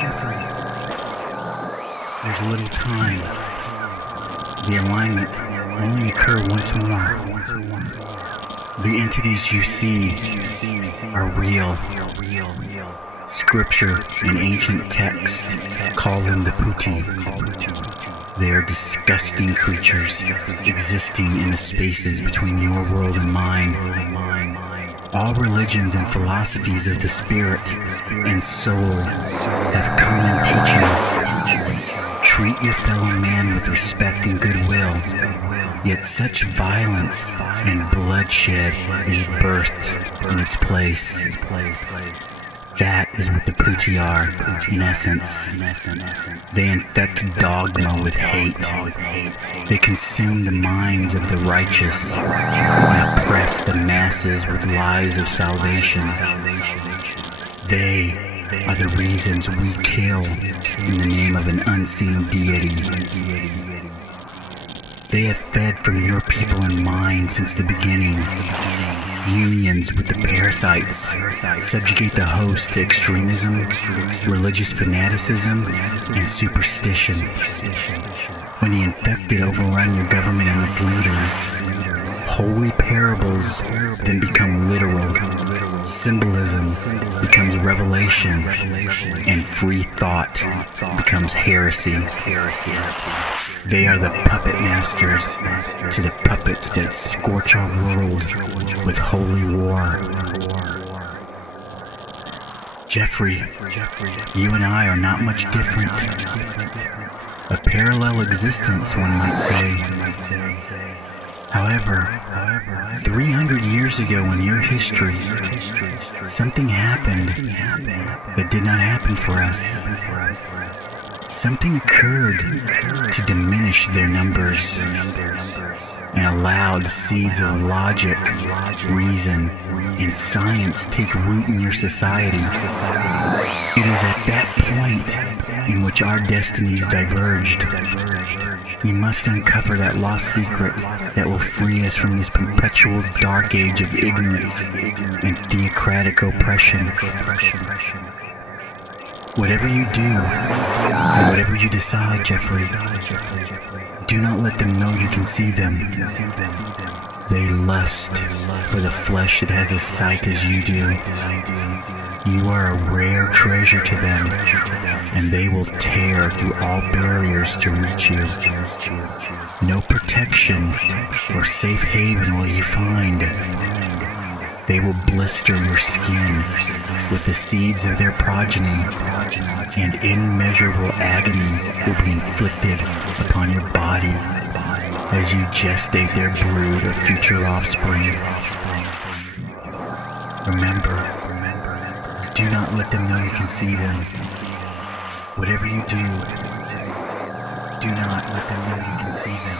Jeffrey, there's little time. The alignment will only occur once more. The entities you see are real. Scripture and ancient text call them the Putti. They are disgusting creatures existing in the spaces between your world and mine. All religions and philosophies of the spirit and soul have common teachings. Treat your fellow man with respect and goodwill. Yet such violence and bloodshed is birthed in its place. That is what the Putti are, in essence. They infect dogma with hate. They consume the minds of the righteous and oppress the masses with lies of salvation. They are the reasons we kill in the name of an unseen deity. They have fed from your people and mine since the beginning. Unions with the parasites subjugate the host to extremism, religious fanaticism, and superstition. When the infected overrun your government and its leaders, holy parables then become literal. Symbolism becomes revelation, and free thought becomes heresy. They are the puppet masters to the puppets that scorch our world with holy war. Jeffrey, you and I are not much different. A parallel existence, one might say. However, 300 years ago in your history, something happened that did not happen for us. Something occurred to diminish their numbers and allowed seeds of logic, reason, and science take root in your society. It is at that point in which our destinies diverged. We must uncover that lost secret that will free us from this perpetual dark age of ignorance and theocratic oppression. Whatever you do, and whatever you decide, Jeffrey, do not let them know you can see them. They lust for the flesh that has a sight as you do. You are a rare treasure to them, and they will tear through all barriers to reach you. No protection or safe haven will you find. They will blister your skin with the seeds of their progeny, and immeasurable agony will be inflicted upon your body as you gestate their brood of future offspring. Remember, do not let them know you can see them. Whatever you do, do not let them know you can see them.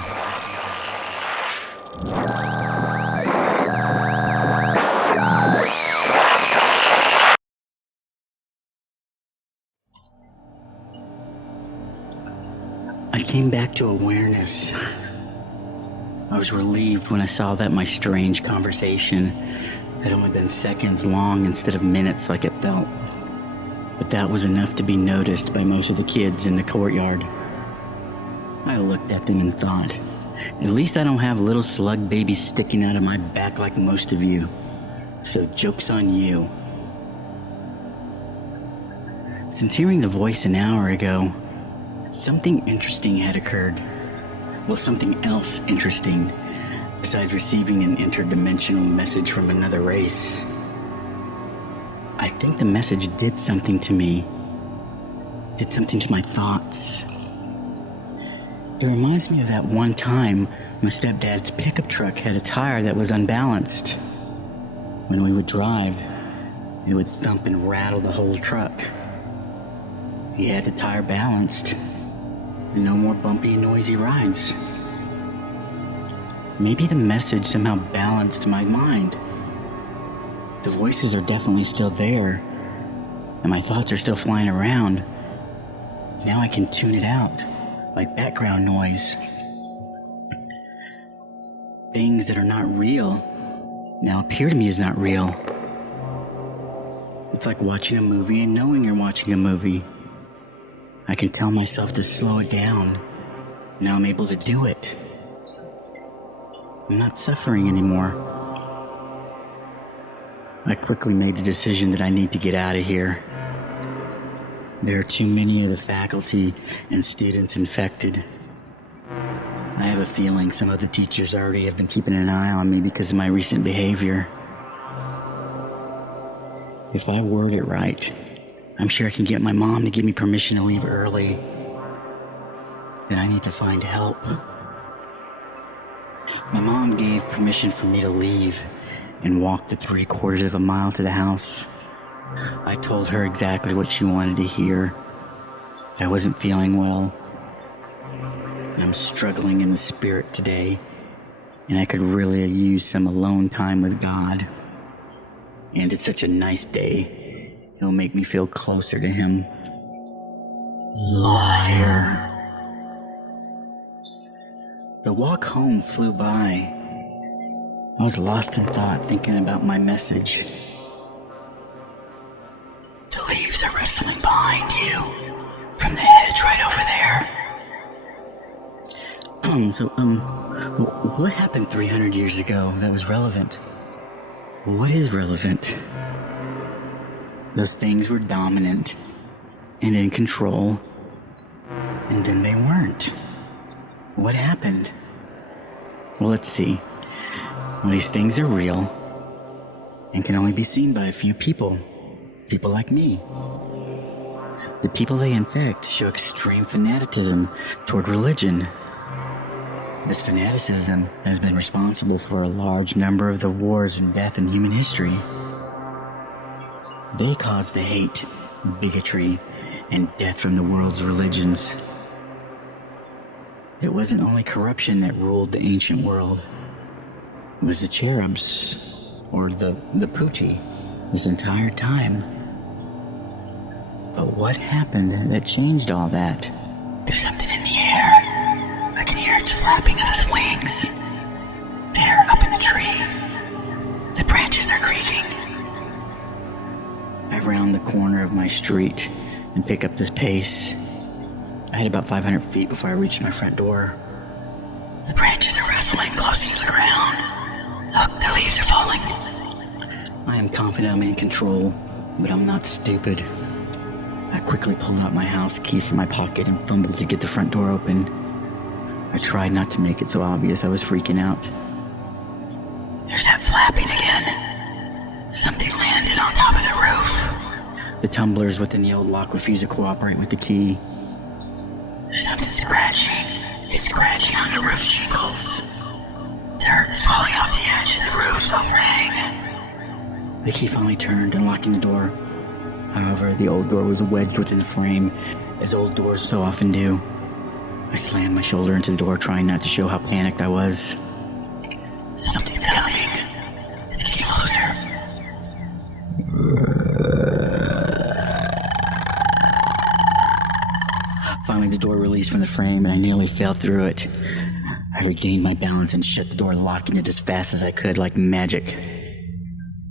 I came back to awareness. I was relieved when I saw that my strange conversation had only been seconds long instead of minutes like it felt. But that was enough to be noticed by most of the kids in the courtyard. I looked at them and thought, at least I don't have little slug babies sticking out of my back like most of you. So joke's on you. Since hearing the voice an hour ago, something interesting had occurred. Well, something else interesting, besides receiving an interdimensional message from another race. I think the message did something to me. Did something to my thoughts. It reminds me of that one time my stepdad's pickup truck had a tire that was unbalanced. When we would drive, it would thump and rattle the whole truck. He had the tire balanced, and no more bumpy and noisy rides. Maybe the message somehow balanced my mind. The voices are definitely still there, and my thoughts are still flying around. Now I can tune it out, like background noise. Things that are not real now appear to me as not real. It's like watching a movie and knowing you're watching a movie. I can tell myself to slow it down. Now I'm able to do it. I'm not suffering anymore. I quickly made the decision that I need to get out of here. There are too many of the faculty and students infected. I have a feeling some of the teachers already have been keeping an eye on me because of my recent behavior. If I word it right, I'm sure I can get my mom to give me permission to leave early. Then I need to find help. My mom gave permission for me to leave and walk the 3/4 of a mile to the house. I told her exactly what she wanted to hear. I wasn't feeling well. I'm struggling in the spirit today, and I could really use some alone time with God. And it's such a nice day. It'll make me feel closer to Him. Liar. The walk home flew by. I was lost in thought, thinking about my message. The leaves are rustling behind you, from the hedge right over there. What happened 300 years ago that was relevant? What is relevant? Those things were dominant and in control, and then they weren't. What happened? Well, let's see. Well, these things are real and can only be seen by a few people. People like me. The people they infect show extreme fanaticism toward religion. This fanaticism has been responsible for a large number of the wars and death in human history. They caused the hate, bigotry, and death from the world's religions. It wasn't only corruption that ruled the ancient world. It was the Cherubs, or the Putti, this entire time. But what happened that changed all that? There's something in the air. I can hear its flapping of its wings. There, up in the tree. The branches are creaking. I round the corner of my street and pick up this pace. I had about 500 feet before I reached my front door. The branches are rustling close to the ground. Look, the leaves are falling. I am confident I'm in control, but I'm not stupid. I quickly pulled out my house key from my pocket and fumbled to get the front door open. I tried not to make it so obvious I was freaking out. There's that flapping again. Something landed on top of the roof. The tumblers within the old lock refuse to cooperate with the key. Something scratching. It's scratching on the roof shingles. Dirt is falling off the edge of the roof's overhang. The key finally turned, unlocking the door. However, the old door was wedged within the frame, as old doors so often do. I slammed my shoulder into the door, trying not to show how panicked I was. Something's coming. It's getting closer. Finally, the door released from the frame, and I nearly fell through it. I regained my balance and shut the door, locking it as fast as I could, like magic.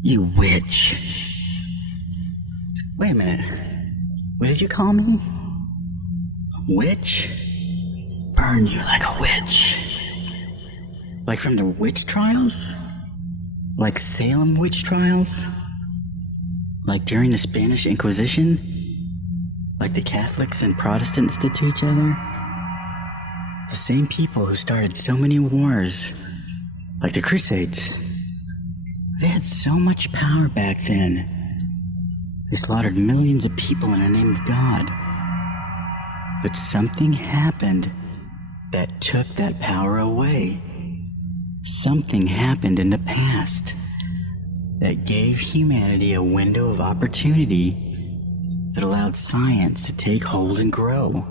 You witch. Wait a minute. What did you call me? Witch? Burn you like a witch. Like from the witch trials? Like Salem witch trials? Like during the Spanish Inquisition? Like the Catholics and Protestants did to each other? The same people who started so many wars. Like the Crusades. They had so much power back then. They slaughtered millions of people in the name of God. But something happened that took that power away. Something happened in the past that gave humanity a window of opportunity that allowed science to take hold and grow.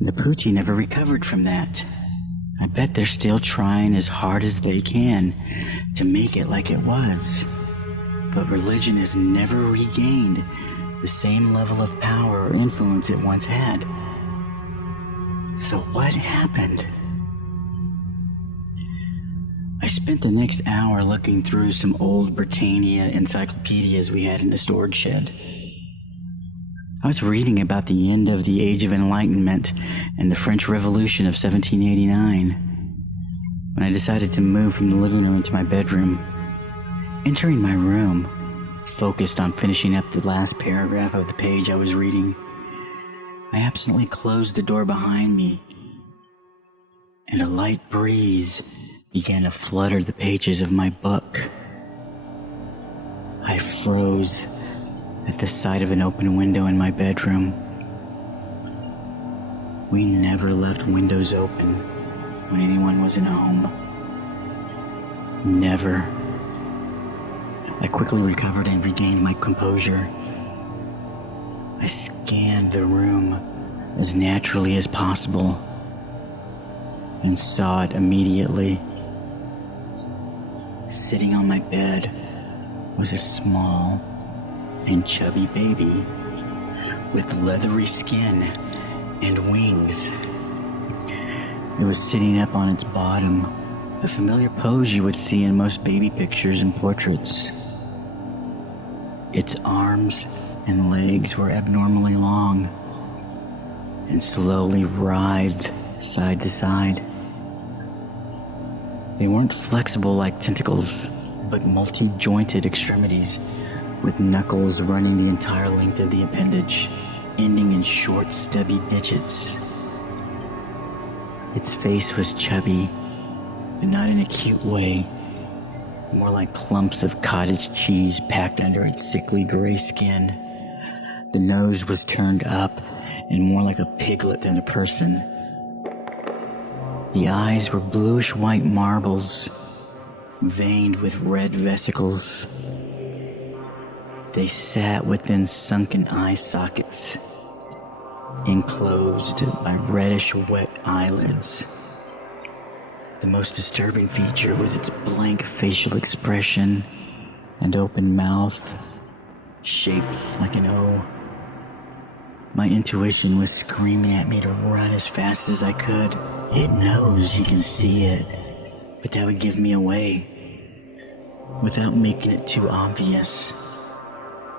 The Putti never recovered from that. I bet they're still trying as hard as they can to make it like it was. But religion has never regained the same level of power or influence it once had. So what happened? I spent the next hour looking through some old Britannia encyclopedias we had in the storage shed. I was reading about the end of the Age of Enlightenment and the French Revolution of 1789 when I decided to move from the living room into my bedroom. Entering my room, focused on finishing up the last paragraph of the page I was reading, I absently closed the door behind me, and a light breeze began to flutter the pages of my book. I froze at the sight of an open window in my bedroom. We never left windows open when anyone was in home. Never. I quickly recovered and regained my composure. I scanned the room as naturally as possible and saw it immediately. Sitting on my bed was a small and chubby baby with leathery skin and wings. It was sitting up on its bottom, a familiar pose you would see in most baby pictures and portraits. Its arms and legs were abnormally long and slowly writhed side to side. They weren't flexible like tentacles, but multi-jointed extremities with knuckles running the entire length of the appendage, ending in short, stubby digits. Its face was chubby, but not in a cute way, more like clumps of cottage cheese packed under its sickly gray skin. The nose was turned up and more like a piglet than a person. The eyes were bluish-white marbles, veined with red vesicles. They sat within sunken eye sockets, enclosed by reddish wet eyelids. The most disturbing feature was its blank facial expression and open mouth, shaped like an O. My intuition was screaming at me to run as fast as I could. It knows you can see it, but that would give me away. Without making it too obvious,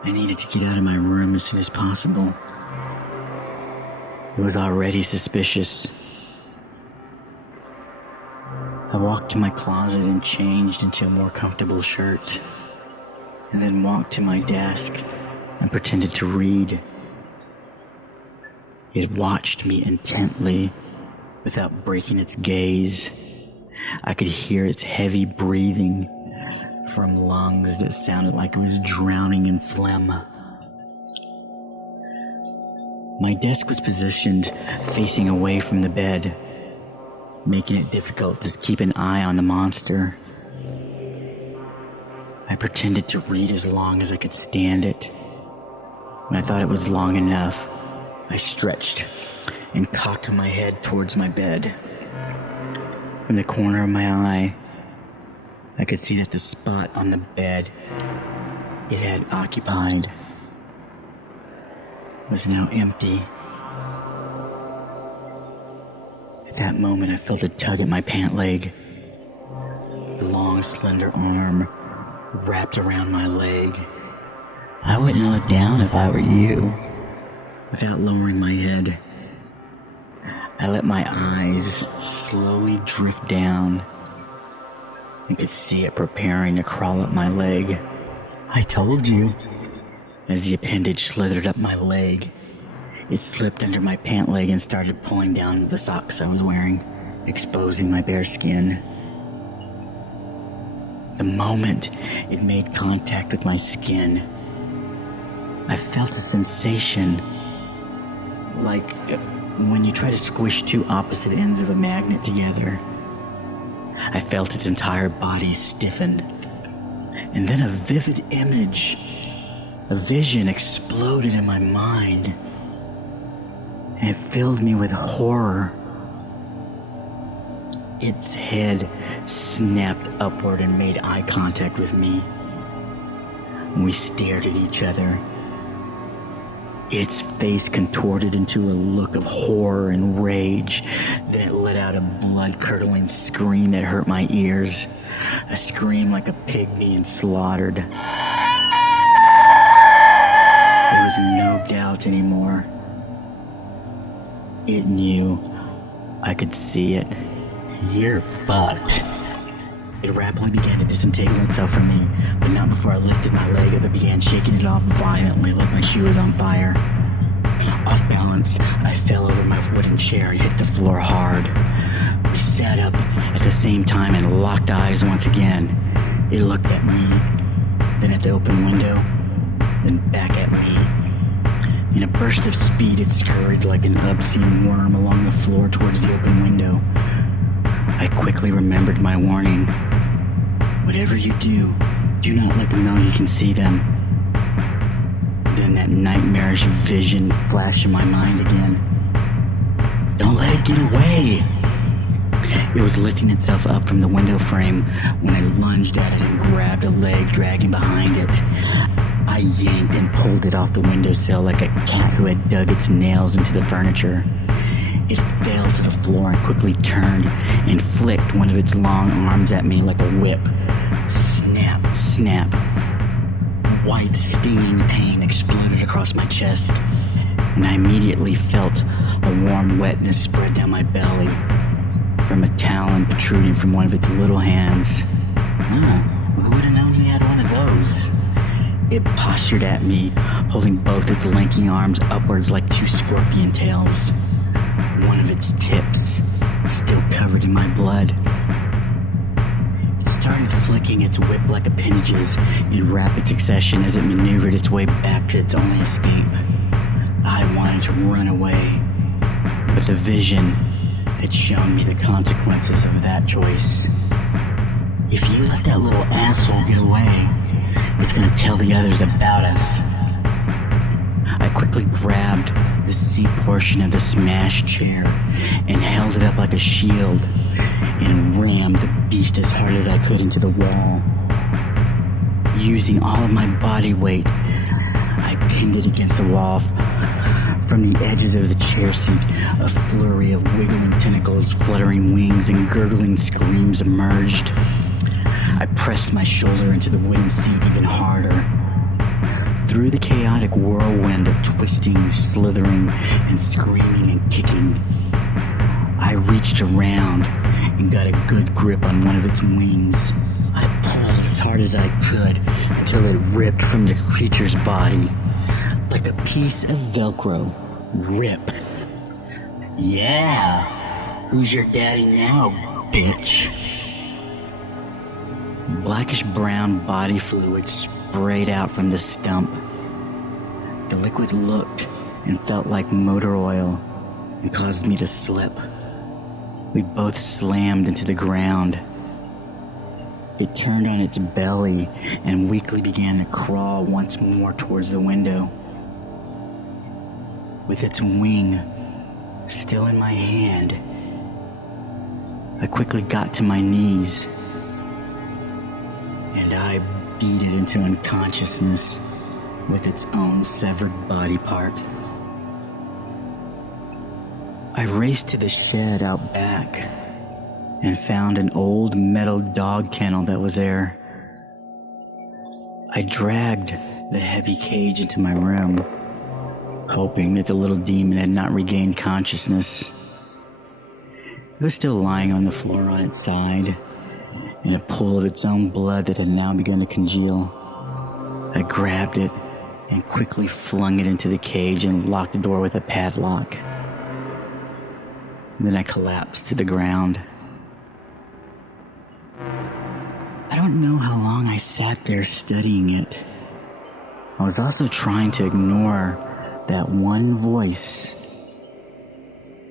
I needed to get out of my room as soon as possible. It was already suspicious. I walked to my closet and changed into a more comfortable shirt, and then walked to my desk and pretended to read. It watched me intently without breaking its gaze. I could hear its heavy breathing from lungs that sounded like it was drowning in phlegm. My desk was positioned facing away from the bed, making it difficult to keep an eye on the monster. I pretended to read as long as I could stand it. When I thought it was long enough, I stretched and cocked my head towards my bed. From the corner of my eye, I could see that the spot on the bed it had occupied was now empty. At that moment, I felt a tug at my pant leg. The long, slender arm wrapped around my leg. I wouldn't look down if I were you. Without lowering my head, I let my eyes slowly drift down and could see it preparing to crawl up my leg. I told you. As the appendage slithered up my leg, it slipped under my pant leg and started pulling down the socks I was wearing, exposing my bare skin. The moment it made contact with my skin, I felt a sensation like when you try to squish two opposite ends of a magnet together. I felt its entire body stiffen, and then a vivid image, a vision exploded in my mind, and it filled me with horror. Its head snapped upward and made eye contact with me. We stared at each other. Its face contorted into a look of horror and rage. Then it let out a blood-curdling scream that hurt my ears. A scream like a pig being slaughtered. There was no doubt anymore. It knew. I could see it. You're fucked. It rapidly began to disentangle itself from me, but not before I lifted my leg up and began shaking it off violently like my shoe was on fire. Off balance, I fell over my wooden chair and hit the floor hard. We sat up at the same time and locked eyes once again. It looked at me, then at the open window, then back at me. In a burst of speed, it scurried like an obscene worm along the floor towards the open window. I quickly remembered my warning. Whatever you do, do not let them know you can see them. Then that nightmarish vision flashed in my mind again. Don't let it get away! It was lifting itself up from the window frame when I lunged at it and grabbed a leg dragging behind it. I yanked and pulled it off the windowsill like a cat who had dug its nails into the furniture. It fell to the floor and quickly turned and flicked one of its long arms at me like a whip. Snap, snap. White, stinging pain exploded across my chest, and I immediately felt a warm wetness spread down my belly from a talon protruding from one of its little hands. Who would have known he had one of those? It postured at me, holding both its lanky arms upwards like two scorpion tails. One of its tips still covered in my blood. It started flicking its whip-like appendages in rapid succession as it maneuvered its way back to its only escape. I wanted to run away, but the vision had shown me the consequences of that choice. If you let that little asshole get away, it's gonna tell the others about us. I quickly grabbed the seat portion of the smashed chair and held it up like a shield and rammed the beast as hard as I could into the wall. Using all of my body weight, I pinned it against the wall. From the edges of the chair seat, a flurry of wiggling tentacles, fluttering wings, and gurgling screams emerged. I pressed my shoulder into the wooden seat even harder. Through the chaotic whirlwind of twisting, slithering, and screaming and kicking, I reached around and got a good grip on one of its wings. I pulled as hard as I could until it ripped from the creature's body like a piece of Velcro. Rip. Yeah! Who's your daddy now, bitch? Blackish brown body fluid sprayed out from the stump. The liquid looked and felt like motor oil and caused me to slip. We both slammed into the ground. It turned on its belly and weakly began to crawl once more towards the window. With its wing still in my hand, I quickly got to my knees and I beat it into unconsciousness with its own severed body part. I raced to the shed out back and found an old metal dog kennel that was there. I dragged the heavy cage into my room, hoping that the little demon had not regained consciousness. It was still lying on the floor on its side, in a pool of its own blood that had now begun to congeal. I grabbed it and quickly flung it into the cage and locked the door with a padlock. Then I collapsed to the ground. I don't know how long I sat there studying it. I was also trying to ignore that one voice,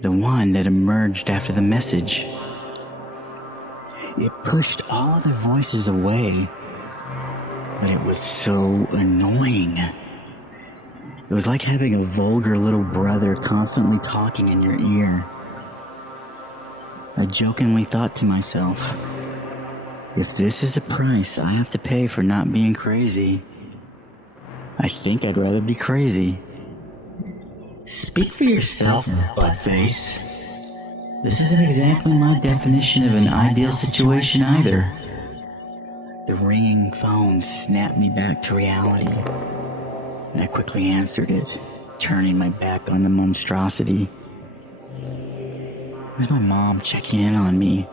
the one that emerged after the message. It pushed all other voices away, but it was so annoying. It was like having a vulgar little brother constantly talking in your ear. I jokingly thought to myself, if this is the price I have to pay for not being crazy, I think I'd rather be crazy. Speak for yourself, buttface. This isn't exactly my definition of an ideal situation either. The ringing phone snapped me back to reality. and I quickly answered it, turning my back on the monstrosity. It was my mom checking in on me,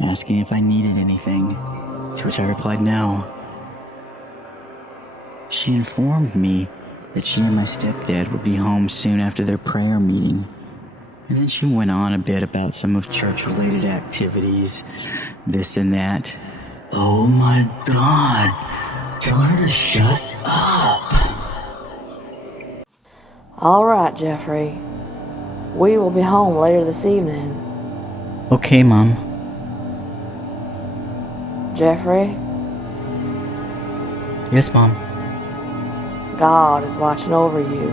asking if I needed anything, to which I replied no. She informed me that she and my stepdad would be home soon after their prayer meeting, and then she went on a bit about some of church-related activities, this and that. Oh my God, tell her to shut up. All right, Jeffrey. We will be home later this evening. Okay, Mom. Jeffrey, Yes, Mom. God is watching over you.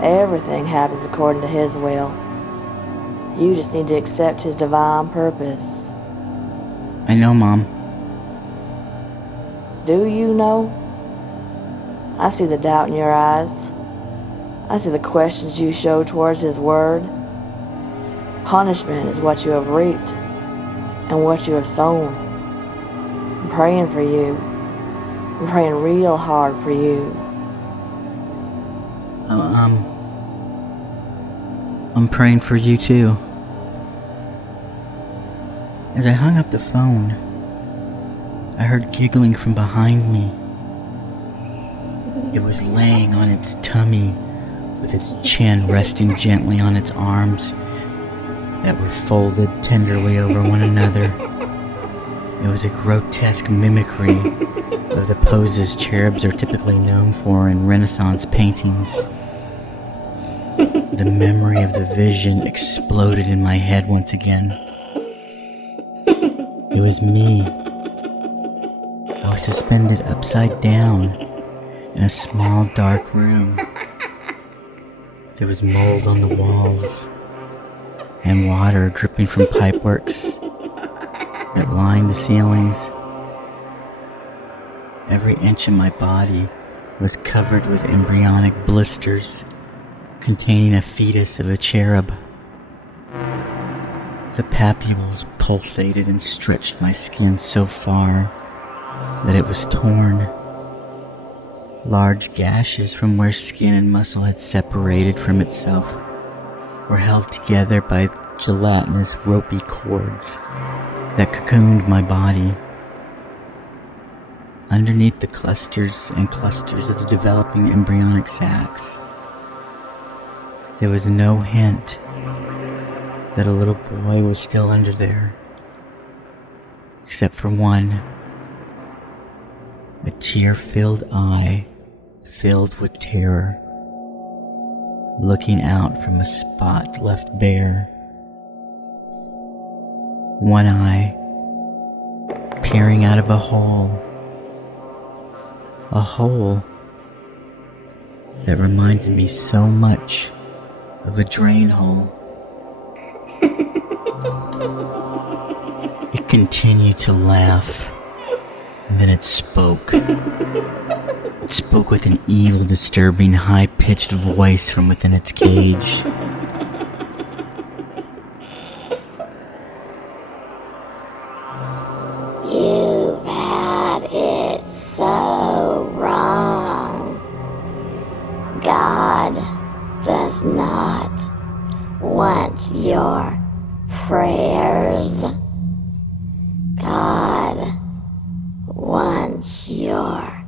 Everything happens according to His will. You just need to accept His divine purpose. I know, Mom. Do you know? I see the doubt in your eyes. I see the questions you show towards His word. Punishment is what you have reaped and what you have sown. I'm praying for you. I'm praying real hard for you. I'm praying for you too. As I hung up the phone, I heard giggling from behind me. It was laying on its tummy, with its chin resting gently on its arms that were folded tenderly over one another. It was a grotesque mimicry of the poses cherubs are typically known for in Renaissance paintings. The memory of the vision exploded in my head once again. It was me. I was suspended upside down in a small dark room. There was mold on the walls and water dripping from pipeworks that lined the ceilings. Every inch of my body was covered with embryonic blisters containing a fetus of a cherub. The papules pulsated and stretched my skin so far that it was torn. Large gashes from where skin and muscle had separated from itself were held together by gelatinous ropey cords that cocooned my body. Underneath the clusters and clusters of the developing embryonic sacs, there was no hint that a little boy was still under there, except for one, a tear-filled eye filled with terror, looking out from a spot left bare. One eye peering out of a hole that reminded me so much of a drain hole. It continued to laugh, and then it spoke. It spoke with an evil, disturbing, high-pitched voice from within its cage. You've had it so wrong. God does not want your prayers. God wants your